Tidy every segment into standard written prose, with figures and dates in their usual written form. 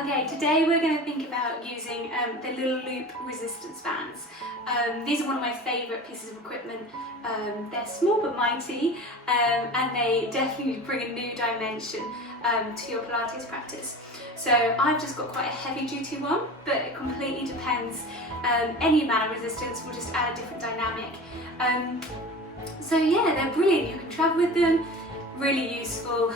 Okay, today we're going to think about using the little loop resistance bands. These are one of my favourite pieces of equipment. They're small but mighty, and they definitely bring a new dimension to your Pilates practice. So I've just got quite a heavy duty one, but it completely depends. Any amount of resistance will just add a different dynamic. So yeah, they're brilliant. You can travel with them, really useful.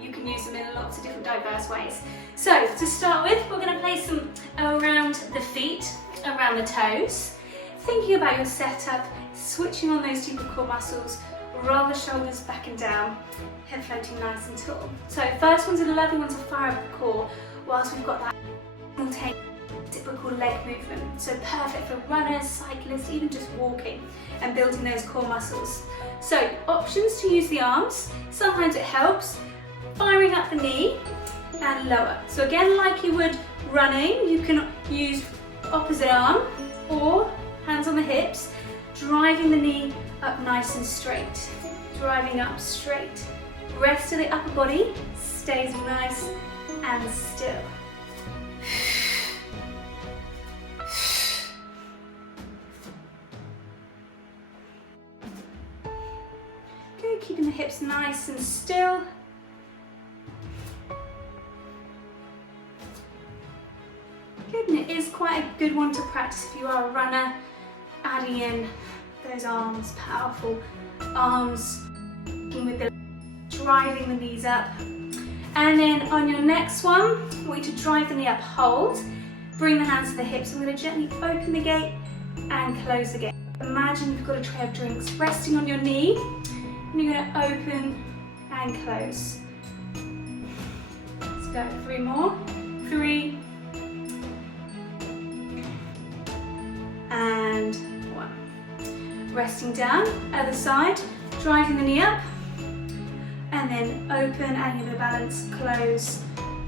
You can use them in lots of different diverse ways. So to start with, we're going to place them around the feet, around the toes. Thinking about your setup, switching on those deeper core muscles, roll the shoulders back and down, head floating nice and tall. So first one's a lovely one to fire up the core, whilst we've got that simultaneous typical leg movement. So perfect for runners, cyclists, even just walking and building those core muscles. So options to use the arms, sometimes it helps firing up the knee and lower. So again, like you would running, you can use opposite arm or hands on the hips, driving the knee up nice and straight. Driving up straight. Rest of the upper body stays nice and still. Good, keeping the hips nice and still. Good, and it is quite a good one to practice if you are a runner, adding in those arms, powerful arms, with the driving the knees up. And then on your next one, we to drive the knee up, hold, bring the hands to the hips. I'm going to gently open the gate and close the gate. Imagine you've got a tray of drinks resting on your knee, and you're going to open and close. Let's go, 3 more, 3, and 1. Resting down, other side, driving the knee up, and then open, adding a bit of balance, close,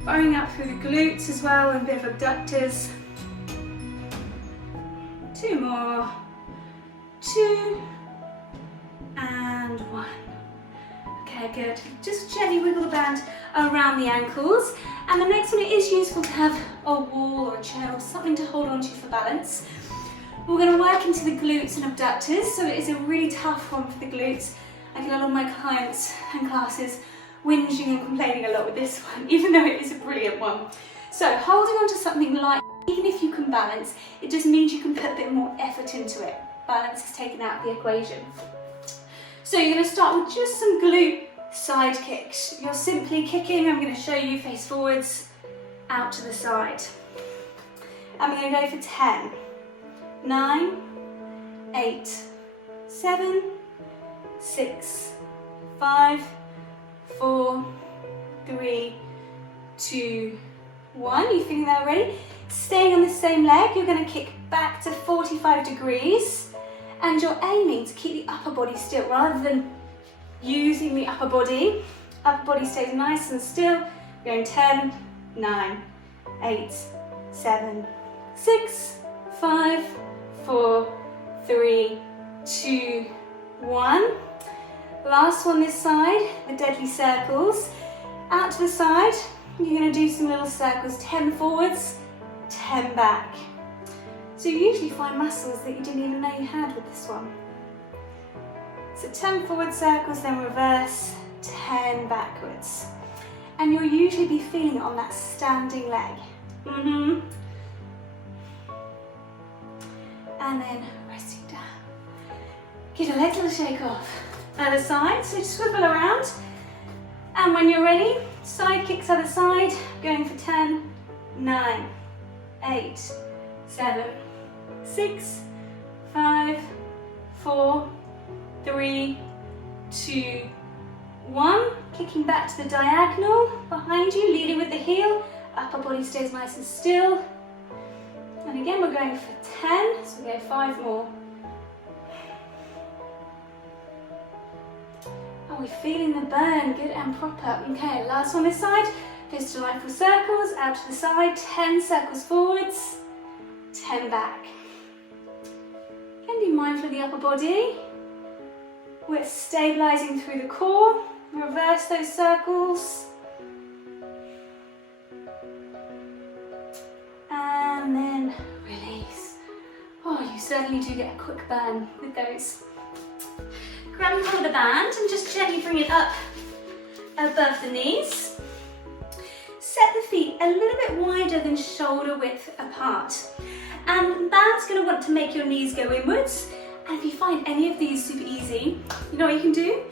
firing up through the glutes as well, and a bit of abductors. 2 more, 2, and 1. Okay, good. Just gently wiggle the band around the ankles. And the next one, it is useful to have a wall or a chair or something to hold on to for balance. We're going to work into the glutes and abductors, so it is a really tough one for the glutes. I get a lot of my clients and classes whinging and complaining a lot with this one, even though it is a brilliant one. So holding on to something light, even if you can balance, it just means you can put a bit more effort into it. Balance is taken out of the equation. So you're going to start with just some glute side kicks. You're simply kicking, I'm going to show you face forwards, out to the side. And we're going to go for 10. 9, 8, 7, 6, 5, 4, 3, 2, 1. You feeling that already? Staying on the same leg, you're going to kick back to 45 degrees, and you're aiming to keep the upper body still rather than using the upper body. Upper body stays nice and still. Going 10, 9, 8, 7, 6, 5, 4, 3, 2, 1. Last one this side, the deadly circles. Out to the side, you're going to do some little circles, 10 forwards, 10 back. So you usually find muscles that you didn't even know you had with this one. So 10 forward circles, then reverse, 10 backwards. And you'll usually be feeling it on that standing leg. And then resting down. Give the legs a little shake off. Other side, so swivel around. And when you're ready, side kicks other side, going for 10, 9, 8, 7, 6, 5, 4, 3, 2, 1. Kicking back to the diagonal behind you, leading with the heel. Upper body stays nice and still. And again, we're going for 10, so we go 5 more. Are we feeling the burn? Good and proper. Okay, last one this side. Goes to delightful circles, out to the side, 10 circles forwards, 10 back. Again, be mindful of the upper body. We're stabilizing through the core. Reverse those circles. certainly do get a quick burn with those. Grab hold of the band and just gently bring it up above the knees. Set the feet a little bit wider than shoulder width apart. And the band's going to want to make your knees go inwards. And if you find any of these super easy, you know what you can do?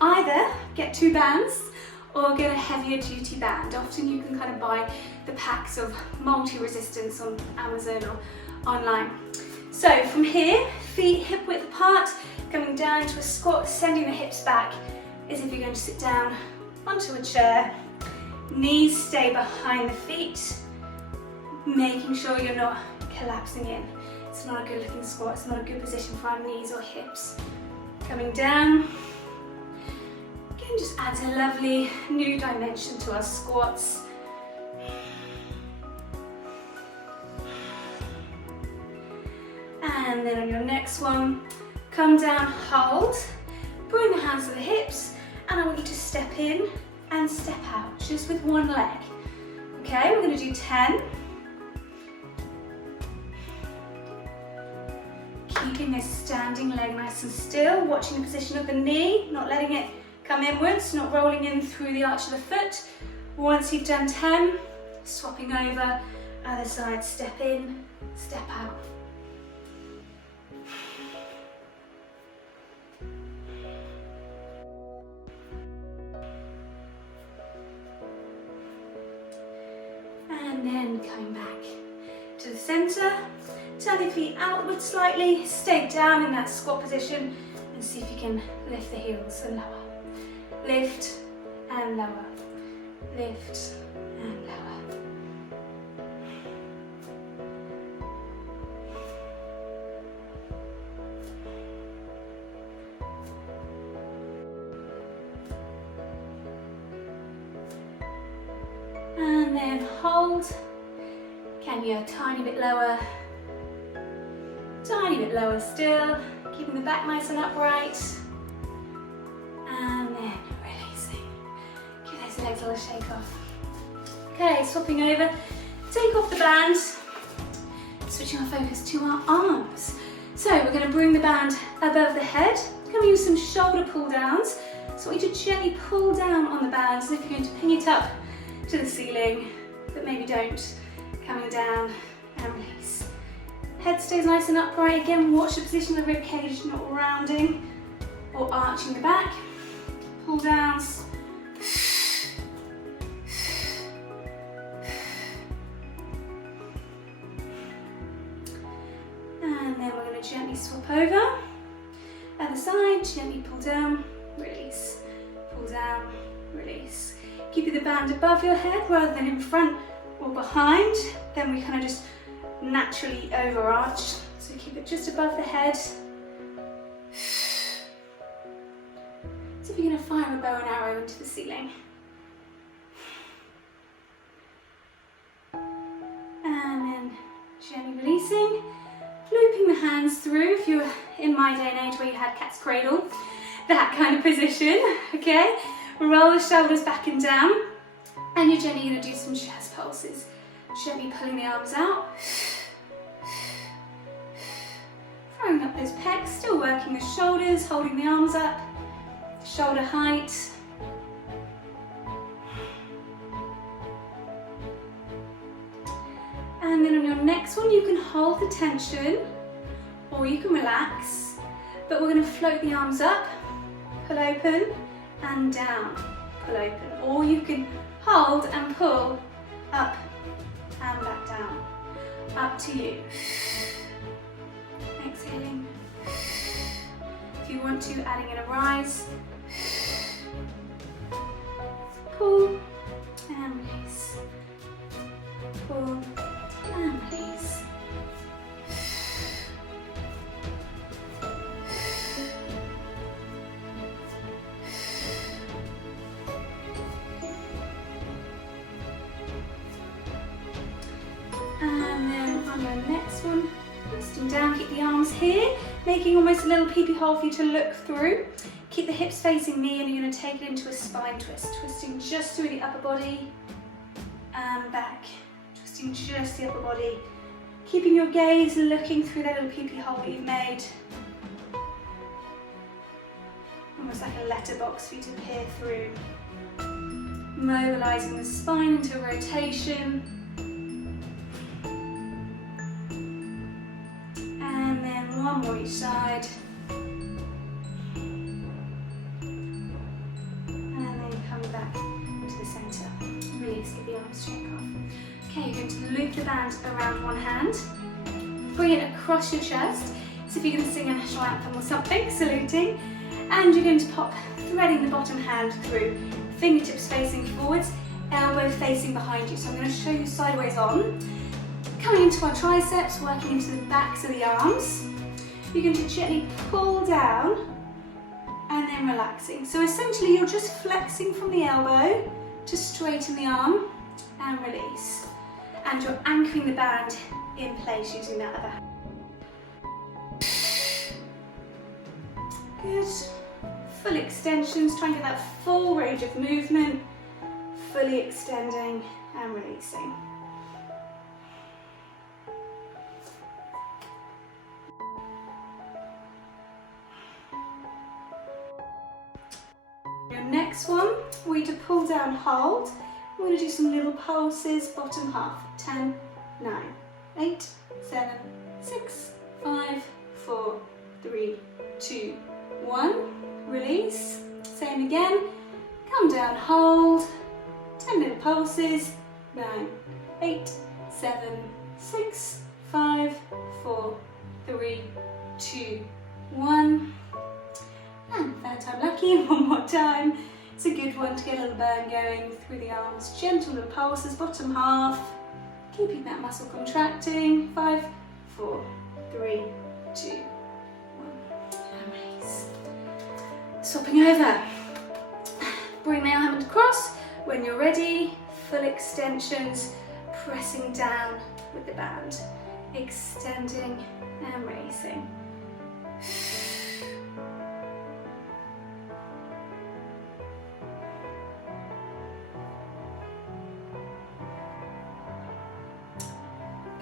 Either get 2 bands or get a heavier duty band. Often you can kind of buy the packs of multi-resistance on Amazon or online. So from here, feet hip width apart, coming down into a squat, sending the hips back as if you're going to sit down onto a chair. Knees stay behind the feet, making sure you're not collapsing in. It's not a good looking squat, it's not a good position for our knees or hips. Coming down. Again, just adds a lovely new dimension to our squats. And then on your next one, come down, hold, bring the hands to the hips, and I want you to step in and step out, just with one leg. Okay, we're going to do 10. Keeping this standing leg nice and still, watching the position of the knee, not letting it come inwards, not rolling in through the arch of the foot. Once you've done 10, swapping over, other side, step in, step out. And then coming back to the center, turn your feet outward slightly, stay down in that squat position and see if you can lift the heels and lower. Lift and lower, lift and lower. And then hold. Can you a tiny bit lower? Tiny bit lower still. Keeping the back nice and upright. And then releasing. Give those legs a little shake off. Okay, swapping over. Take off the band. Switching our focus to our arms. So we're going to bring the band above the head. We're going to use some shoulder pull downs. So I want you to gently pull down on the band as if you're going to ping it up to the ceiling, but maybe don't. Coming down and release. Head stays nice and upright. Again, watch the position of the rib cage, not rounding or arching the back. Pull downs. And then we're going to gently swap over. Other side, gently pull down, release. Pull down, release. Keeping the band above your head rather than in front or behind. Then we kind of just naturally overarch. So keep it just above the head. So if you're going to fire a bow and arrow into the ceiling. And then gently releasing. Looping the hands through, if you were in my day and age where you had cat's cradle, that kind of position, okay? Roll the shoulders back and down, and you're gently going to do some chest pulses. Gently pulling the arms out. Throwing up those pecs, still working the shoulders, holding the arms up, shoulder height. And then on your next one, you can hold the tension or you can relax, but we're going to float the arms up, pull open and down, pull open, or you can hold and pull up and back down, up to you. Exhaling. If you want to, adding in a rise, pull and release, pull and release. And then on your next one, resting down, keep the arms here, making almost a little peepee hole for you to look through. Keep the hips facing me and you're going to take it into a spine twist, twisting just through the upper body and back. Just the upper body, Keeping your gaze looking through that little pee-pee hole that you've made. Almost like a letterbox for you to peer through. Mobilizing the spine into rotation. And then one more each side. Back to the centre. Release, get the arms straight off. Okay, you're going to loop the band around one hand. Bring it across your chest. So if you're going to sing a national anthem or something, saluting. And you're going to pop, threading the bottom hand through. Fingertips facing forwards, elbow facing behind you. So I'm going to show you sideways on. Coming into our triceps, working into the backs of the arms. You're going to gently pull down and then relaxing. So essentially you're just flexing from the elbow to straighten the arm and release. And you're anchoring the band in place using that other hand. Good. Full extensions, try and get that full range of movement, fully extending and releasing. Your next one, we're going to pull down, hold. We're going to do some little pulses, bottom half. 10, 9, 8, 7, 6, 5, 4, 3, 2, 1. Release. Same again. Come down, hold. 10 little pulses. 9, 8, 7, 6, 5, 4, 3, 2, 1. And third time lucky, one more time. It's a good one to get a little burn going through the arms. Gentle little pulses, bottom half. Keeping that muscle contracting. 5, 4, 3, 2, 1. And release. Swapping over. Bring the arm across. When you're ready, full extensions, pressing down with the band. Extending and releasing.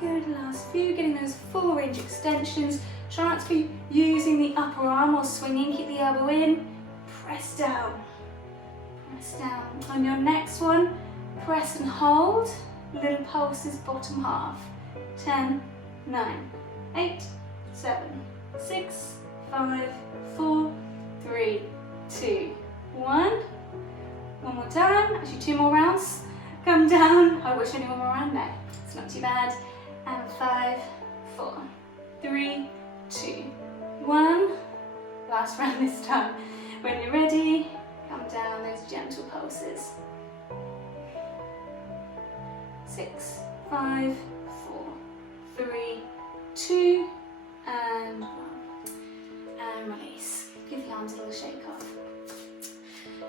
Good, last few, getting those full range extensions. Try not to be using the upper arm or swinging, keep the elbow in, press down. Press down. On your next one, press and hold, little pulses, bottom half. 10, 9, 8, 7, 6, 5, 4, 3, 2, 1. One more time, actually 2 more rounds. Come down, I wish I knew one more round, no, it's not too bad. And 5, 4, 3, 2, 1. Last round this time. When you're ready, come down those gentle pulses. 6, 5, 4, 3, 2, and 1. And release. Give the arms a little shake off.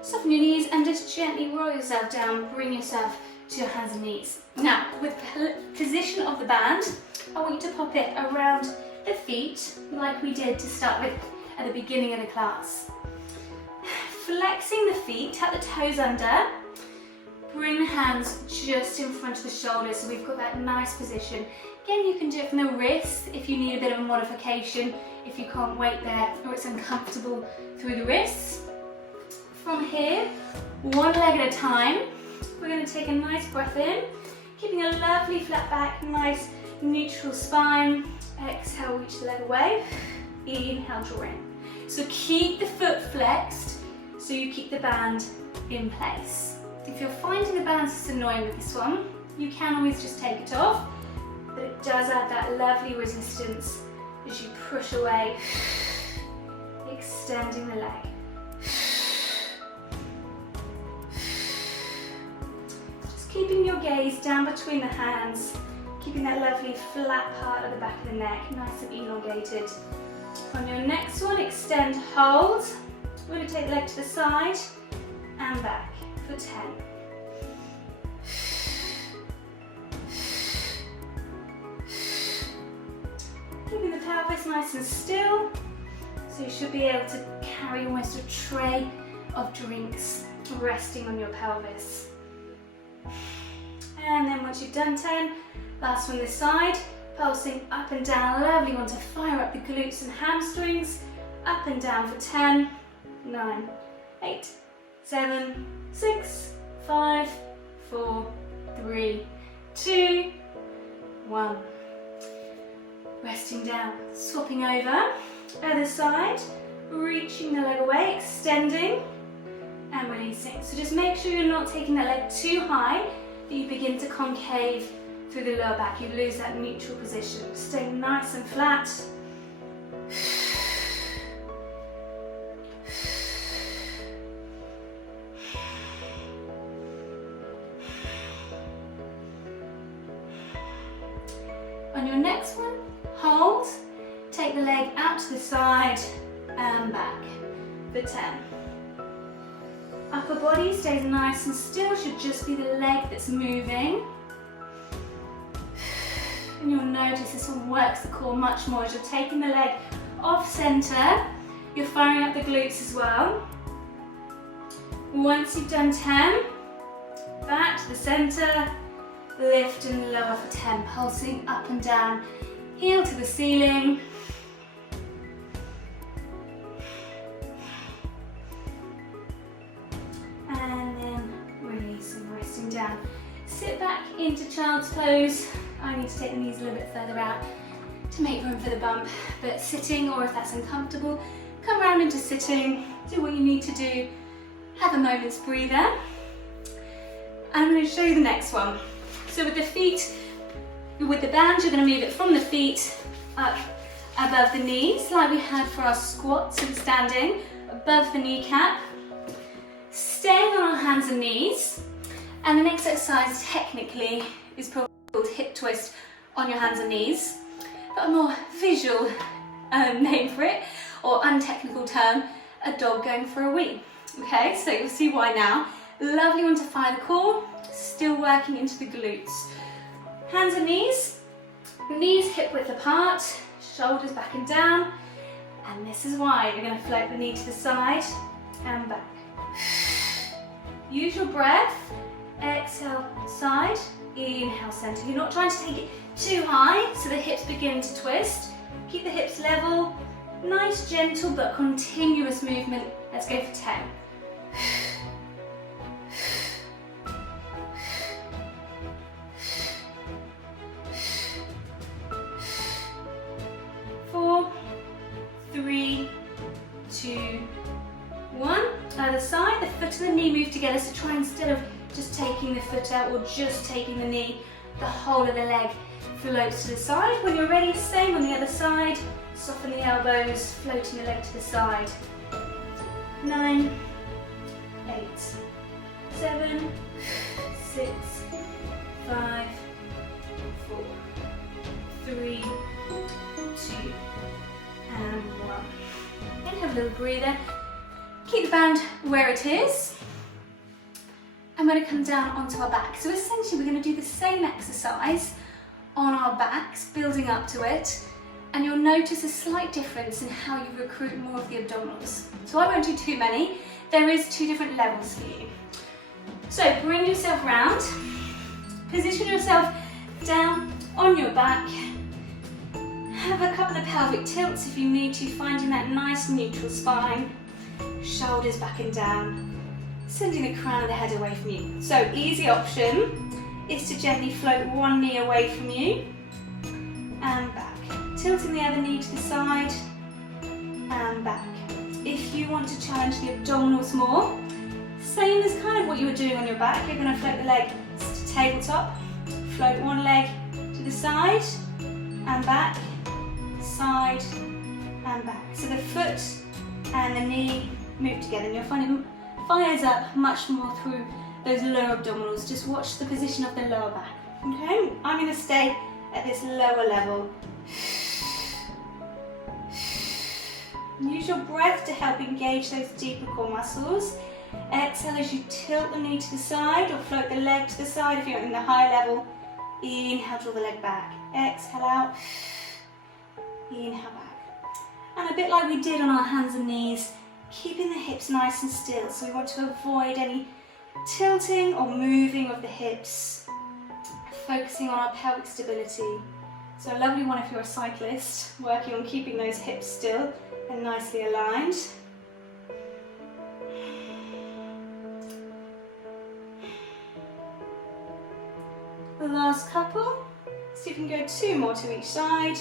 Soften your knees and just gently roll yourself down. Bring yourself to your hands and knees. Now, with position of the band, I want you to pop it around the feet like we did to start with at the beginning of the class. Flexing the feet, tuck the toes under, bring the hands just in front of the shoulders so we've got that nice position. Again, you can do it from the wrists if you need a bit of a modification, if you can't wait there or it's uncomfortable through the wrists. From here, one leg at a time, we're going to take a nice breath in, keeping a lovely flat back, nice neutral spine. Exhale, reach the leg away. Inhale, draw in. So keep the foot flexed so you keep the band in place. If you're finding the band's just annoying with this one, you can always just take it off, but it does add that lovely resistance as you push away, extending the leg. Keeping your gaze down between the hands, keeping that lovely flat part of the back of the neck, nice and elongated. On your next one, extend, hold. We're going to take the leg to the side and back for 10. Keeping the pelvis nice and still, so you should be able to carry almost a tray of drinks resting on your pelvis. And then once you've done 10, last one this side, Pulsing up and down, lovely one to fire up the glutes and hamstrings. Up and down for 10, 9, 8, 7, 6, 5, 4, 3, 2, 1. Resting down, swapping over, other side, reaching the leg away, extending and releasing. So just make sure you're not taking that leg too high, that you begin to concave through the lower back. You lose that neutral position. Stay nice and flat. On your next one, hold, take the leg out to the side and back for 10. Upper body stays nice and still, should just be the leg that's moving. And you'll notice this one works the core much more as you're taking the leg off center, you're firing up the glutes as well. Once you've done 10, back to the center, lift and lower for 10, pulsing up and down, heel to the ceiling. And then releasing, resting down. Sit back into child's pose. I need to take the knees a little bit further out to make room for the bump, but sitting, or if that's uncomfortable, come around into sitting, do what you need to do, have a moment's breather. And I'm going to show you the next one. So with the feet, with the band, you're going to move it from the feet up above the knees, like we had for our squats and standing, above the kneecap. Staying on our hands and knees. And the next exercise, technically, is probably called hip twist on your hands and knees. Got a more visual name for it, or untechnical term, a dog going for a wee. Okay, so you'll see why now. Lovely one to fire the core, still working into the glutes. Hands and knees hip width apart, shoulders back and down, and this is why you're going to float the knee to the side and back. Use your breath, exhale side, inhale center. You're not trying to take it too high so the hips begin to twist. Keep the hips level, nice gentle but continuous movement. Let's go for 10. 4, 3, 2, 1. Other side, the foot and the knee move together, so try instead of just taking the foot out or just taking the knee, the whole of the leg floats to the side. When you're ready, same on the other side, soften the elbows, floating the leg to the side. 9, 8, 7, 6, 5, 4, 3, 2, and 1. And have a little breather. Keep the band where it is. I'm going to come down onto our back. So essentially we're going to do the same exercise on our backs, building up to it, and you'll notice a slight difference in how you recruit more of the abdominals. So I won't do too many. There is 2 different levels for you. So bring yourself round, position yourself down on your back. Have a couple of pelvic tilts if you need to, finding that nice neutral spine. Shoulders back and down, sending the crown of the head away from you. So easy option is to gently float one knee away from you and back. Tilting the other knee to the side and back. If you want to challenge the abdominals more, same as kind of what you were doing on your back, you're going to float the leg to tabletop, float one leg to the side and back, side and back. So the foot and the knee move together, and you'll find it fires up much more through those lower abdominals. Just watch the position of the lower back. Okay, I'm going to stay at this lower level. Use your breath to help engage those deeper core muscles. Exhale as you tilt the knee to the side or float the leg to the side if you're in the high level. Inhale, draw the leg back. Exhale out. Inhale back. And a bit like we did on our hands and knees, keeping the hips nice and still. So we want to avoid any tilting or moving of the hips. Focusing on our pelvic stability So a lovely one if you're a cyclist, working on keeping those hips still and nicely aligned. The last couple, so you can go 2 more to each side.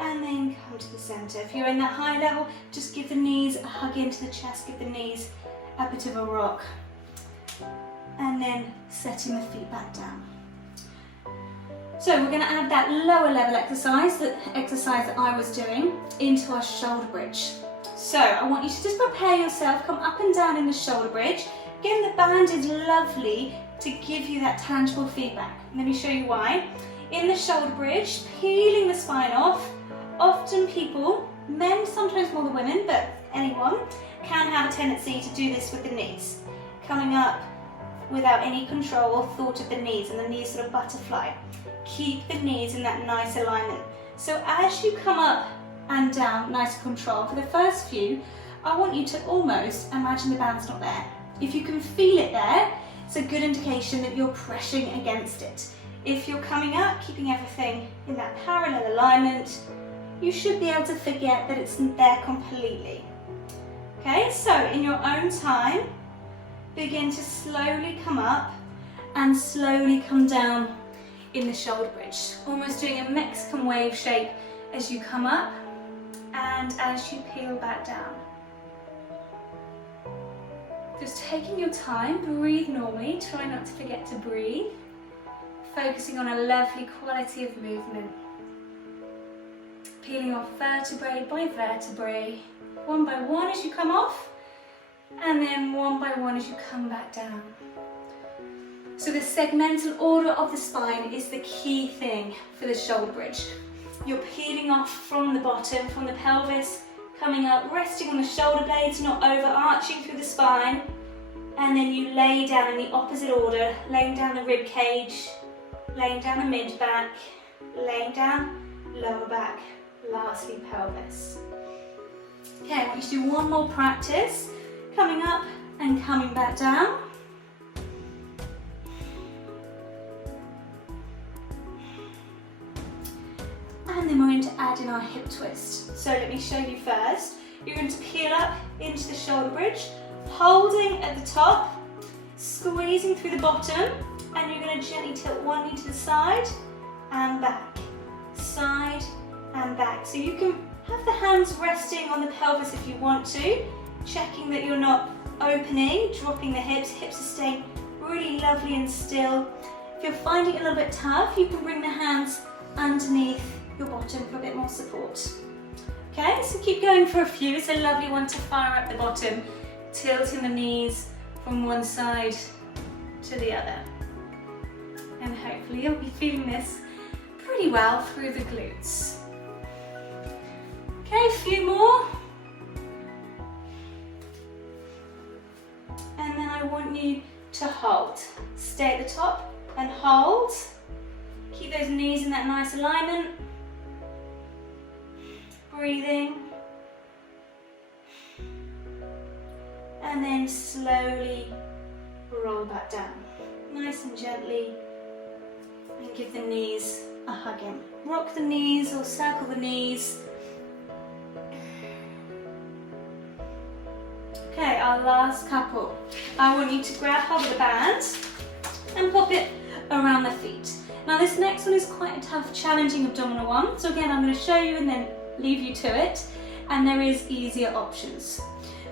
And then come to the center. If you're in that high level, just give the knees a hug into the chest, give the knees a bit of a rock. And then setting the feet back down. So we're going to add that lower level exercise that I was doing into our shoulder bridge. So I want you to just prepare yourself, come up and down in the shoulder bridge. Again, the band is lovely to give you that tangible feedback. Let me show you why. In the shoulder bridge, peeling the spine off, often people, men sometimes more than women, but anyone, can have a tendency to do this with the knees. Coming up without any control or thought of the knees, and the knees sort of butterfly. Keep the knees in that nice alignment. So as you come up and down, nice control, for the first few, I want you to almost imagine the band's not there. If you can feel it there, it's a good indication that you're pressing against it. If you're coming up, keeping everything in that parallel alignment, you should be able to forget that it's there completely. Okay, so in your own time, begin to slowly come up and slowly come down in the shoulder bridge. Almost doing a Mexican wave shape as you come up and as you peel back down. Just taking your time, breathe normally, try not to forget to breathe. Focusing on a lovely quality of movement. Peeling off vertebrae by vertebrae, one by one as you come off, and then one by one as you come back down. So the segmental order of the spine is the key thing for the shoulder bridge. You're peeling off from the bottom, from the pelvis, coming up, resting on the shoulder blades, not overarching through the spine, and then you lay down in the opposite order, laying down the rib cage, laying down the mid back, laying down lower back, lastly pelvis. Okay, I want you to do one more practice, coming up and coming back down. And then we're going to add in our hip twist. So let me show you first. You're going to peel up into the shoulder bridge, holding at the top, squeezing through the bottom, and you're going to gently tilt one knee to the side and back, side and back. So you can have the hands resting on the pelvis if you want to, checking that you're not opening, dropping the hips. Hips are staying really lovely and still. If you're finding it a little bit tough, you can bring the hands underneath your bottom for a bit more support. Okay, so keep going for a few. It's a lovely one to fire up the bottom, tilting the knees from one side to the other. And hopefully you'll be feeling this pretty well through the glutes. Okay, a few more. And then I want you to hold. Stay at the top and hold. Keep those knees in that nice alignment. Breathing. And then slowly roll back down. Nice and gently. And give the knees a hug in. Rock the knees or circle the knees. Okay, our last couple. I want you to grab hold of the band and pop it around the feet. Now this next one is quite a tough, challenging abdominal one. So again, I'm going to show you and then leave you to it. And there is easier options.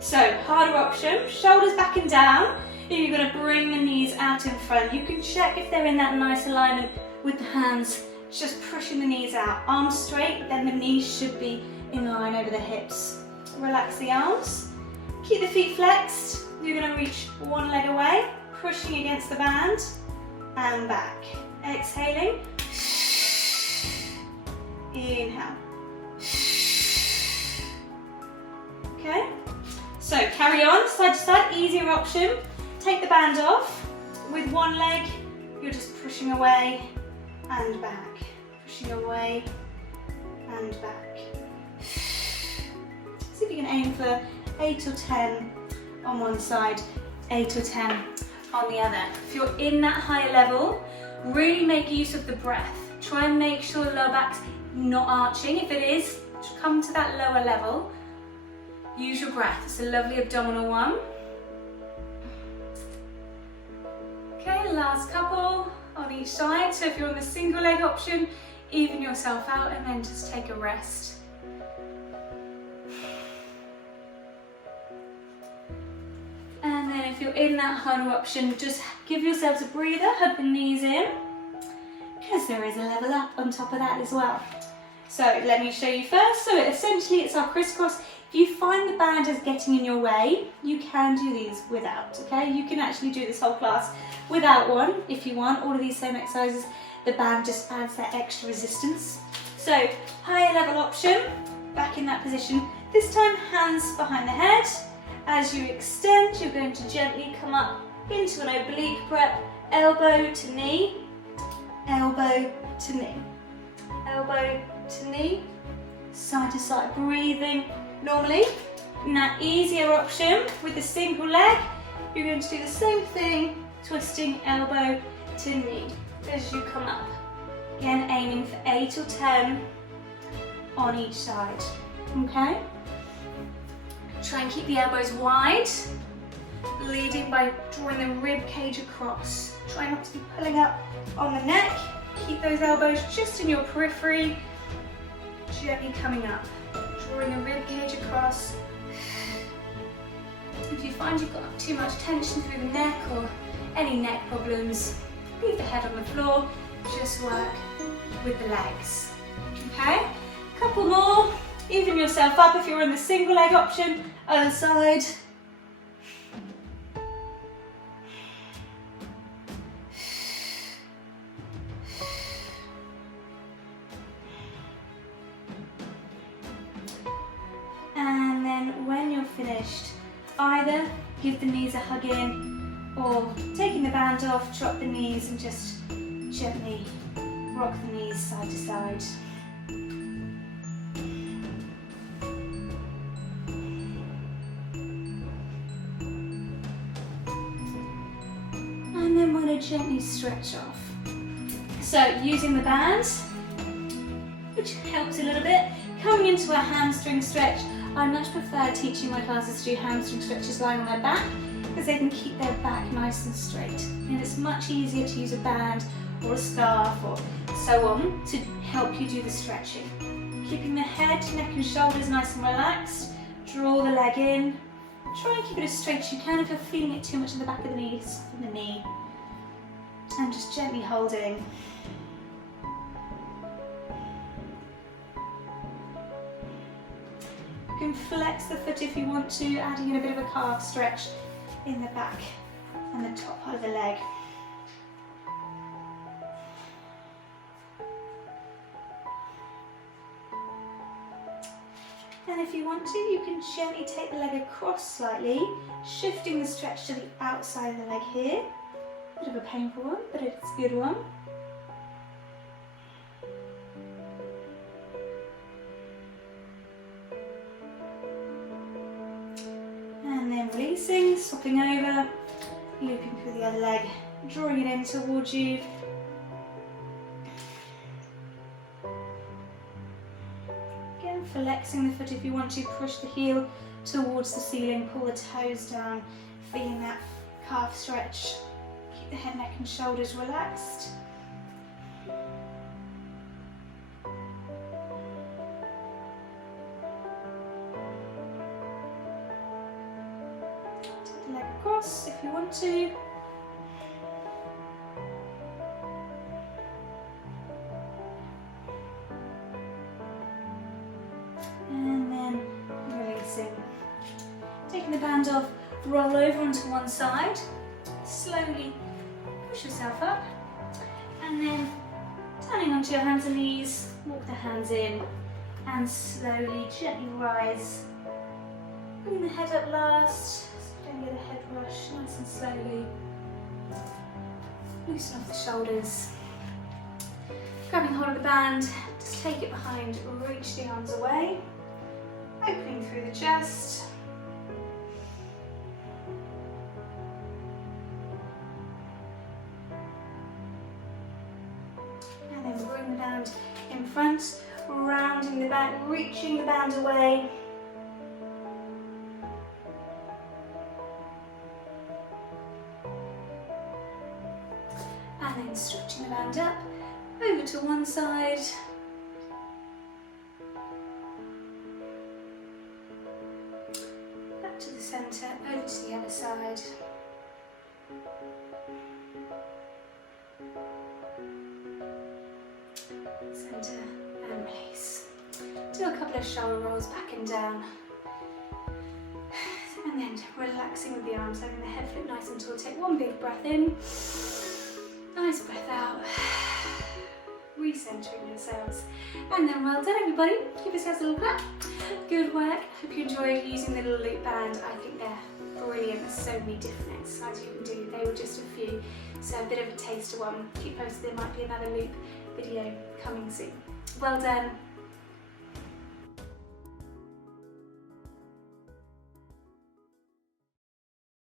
So harder option, shoulders back and down. You're going to bring the knees out in front. You can check if they're in that nice alignment with the hands, just pushing the knees out. Arms straight, then the knees should be in line over the hips. Relax the arms. Keep the feet flexed. You're going to reach one leg away, pushing against the band and back. Exhaling. Inhale. Okay, so carry on, side to side, easier option. Take the band off. With one leg, you're just pushing away and back. Pushing away and back. See if you can aim for 8 or 10 on one side, 8 or 10 on the other. If you're in that higher level, really make use of the breath. Try and make sure the lower back's not arching. If it is, come to that lower level. Use your breath. It's a lovely abdominal one. Okay, last couple on each side. So if you're on the single leg option, even yourself out and then just take a rest. And then if you're in that harder option, just give yourselves a breather, hug the knees in, because there is a level up on top of that as well. So let me show you first. So essentially it's our crisscross. If you find the band is getting in your way, you can do these without, okay? You can actually do this whole class without one if you want. All of these same exercises, the band just adds that extra resistance. So higher level option, back in that position. This time hands behind the head. As you extend, you're going to gently come up into an oblique prep, elbow to knee, elbow to knee, elbow to knee, side to side breathing. Normally, in that easier option with the single leg, you're going to do the same thing, twisting elbow to knee as you come up. Again, aiming for 8 or 10 on each side, okay? Try and keep the elbows wide, leading by drawing the rib cage across. Try not to be pulling up on the neck. Keep those elbows just in your periphery, gently coming up. Drawing the rib cage across. If you find you've got too much tension through the neck or any neck problems, leave the head on the floor, just work with the legs. Okay, couple more. Even yourself up if you're on the single leg option, other side. And then when you're finished, either give the knees a hug in or taking the band off, drop the knees and just gently rock the knees side to side. And then we're going to gently stretch off. So using the band, which helps a little bit, coming into a hamstring stretch. I much prefer teaching my classes to do hamstring stretches lying on their back because they can keep their back nice and straight. And it's much easier to use a band or a scarf or so on to help you do the stretching. Keeping the head, neck and shoulders nice and relaxed. Draw the leg in. Try and keep it as straight as you can. If you're feeling it too much in the back of the knee, soften the knee. And just gently holding. You can flex the foot if you want to, adding in a bit of a calf stretch in the back and the top part of the leg. And if you want to, you can gently take the leg across slightly, shifting the stretch to the outside of the leg here. Bit of a painful one, but it's a good one. And then releasing, swapping over, looping through the other leg, drawing it in towards you. Again, flexing the foot if you want to, push the heel towards the ceiling, pull the toes down, feeling that calf stretch. Keep the head, neck and shoulders relaxed. Take the leg across if you want to. And then releasing. Taking the band off, roll over onto one side. Slowly push yourself up and then turning onto your hands and knees, walk the hands in and slowly, gently rise. Bring the head up last, so don't get a head rush, nice and slowly. Loosen off the shoulders. Grabbing hold of the band, just take it behind, reach the arms away, opening through the chest. hand in front, rounding the back, reaching the band away. And then stretching the band up, over to one side. Back to the centre, over to the other side. Centre and release. Do a couple of shoulder rolls back and down. And then relaxing with the arms, having the head flip nice and tall. Take one big breath in. Nice breath out. Recentering yourselves. And then well done everybody. Give yourselves a little clap. Good work. Hope you enjoyed using the little loop band. I think they're brilliant. There's so many different exercises you can do. They were just a few. So a bit of a taster one. Keep posted, there might be another loop video coming soon. Well done.